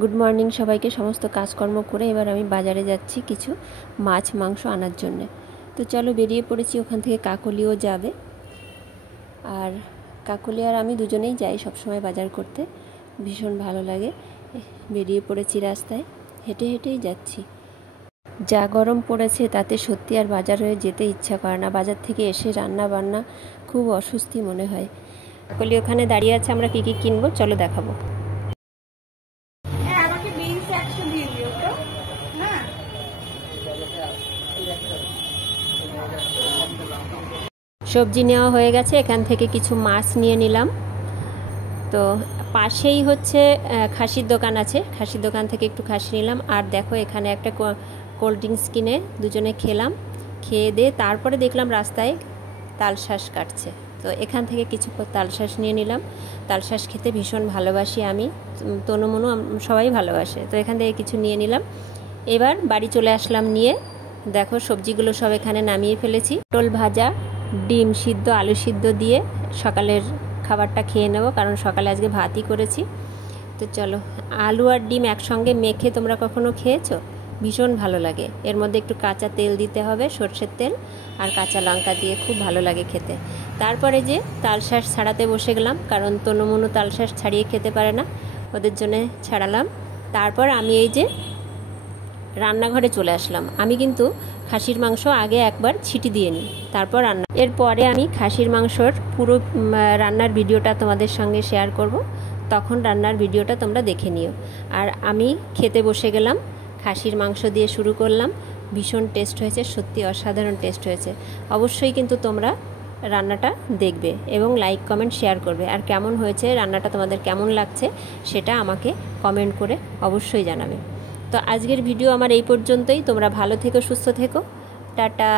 Good morning সবাইকে। সমস্ত কাজকর্ম করে এবার আমি বাজারে যাচ্ছি কিছু মাছ মাংস আনার জন্য। তো চলো বেরিয়ে পড়েছি। ওখান থেকে কাকলিও যাবে, আর কাকলি আর আমি দুজনেই যাই সবসময় বাজার করতে, ভীষণ ভালো লাগে। বেরিয়ে পড়েছি, রাস্তায় হেঁটে হেঁটেই যাচ্ছি। যা গরম পড়েছে তাতে সত্যি আর বাজার হয়ে যেতে ইচ্ছা করে না। বাজার থেকে এসে রান্না বান্না খুব অস্বস্তি মনে হয়। কাকলি ওখানে দাঁড়িয়ে আছে, আমরা কী কী কিনবো চলো দেখাবো। সবজি নেওয়া হয়ে গেছে, এখান থেকে কিছু মাছ নিয়ে নিলাম। তো পাশেই হচ্ছে খাসির দোকান আছে, খাসির দোকান থেকে একটু খাসি নিলাম। আর দেখো এখানে একটা কোল্ড ড্রিঙ্কস কিনে দুজনে খেলাম। খেয়ে দিয়ে তারপরে দেখলাম রাস্তায় তালশাঁস কাটছে, তো এখান থেকে কিছু তালশাঁস নিয়ে নিলাম। তালশাঁস খেতে ভীষণ ভালোবাসি আমি, তনুমনু সবাই ভালোবাসে, তো এখান থেকে কিছু নিয়ে নিলাম। এবার বাড়ি চলে আসলাম নিয়ে। দেখো সবজিগুলো সব এখানে নামিয়ে ফেলেছি। পটল ভাজা, ডিম সিদ্ধ, আলু সিদ্ধ দিয়ে সকালের খাবারটা খেয়ে নেব, কারণ সকালে আজকে ভাতই করেছি। তো চলো, আলু আর ডিম একসঙ্গে মেখে তোমরা কখনো খেয়েছো? ভীষণ ভালো লাগে। এর মধ্যে একটু কাঁচা তেল দিতে হবে, সর্ষের তেল, আর কাঁচা লঙ্কা দিয়ে খুব ভালো লাগে খেতে। তারপরে যে তালশাঁস ছাড়াতে বসে গেলাম, কারণ তনুমনু তালশাঁস ছাড়িয়ে খেতে পারে না, ওদের জন্য ছাড়ালাম। তারপর আমি এই যে রান্নাঘরে চলে আসলাম। আমি কিন্তু খাসির মাংস আগে একবার ছিটি দিয়ে নিই, তারপর রান্না। এরপরে আমি খাসির মাংসর পুরো রান্নার ভিডিওটা তোমাদের সঙ্গে শেয়ার করব, তখন রান্নার ভিডিওটা তোমরা দেখে নিও। আর আমি খেতে বসে গেলাম, খাসির মাংস দিয়ে শুরু করলাম। ভীষণ টেস্ট হয়েছে, সত্যি অসাধারণ টেস্ট হয়েছে। অবশ্যই কিন্তু তোমরা রান্নাটা দেখবে এবং লাইক কমেন্ট শেয়ার করবে। আর কেমন হয়েছে রান্নাটা, তোমাদের কেমন লাগছে সেটা আমাকে কমেন্ট করে অবশ্যই জানাবে। তো আজকের ভিডিও আমার এই পর্যন্তই। তোমরা ভালো থেকো, সুস্থ থেকো, টাটা।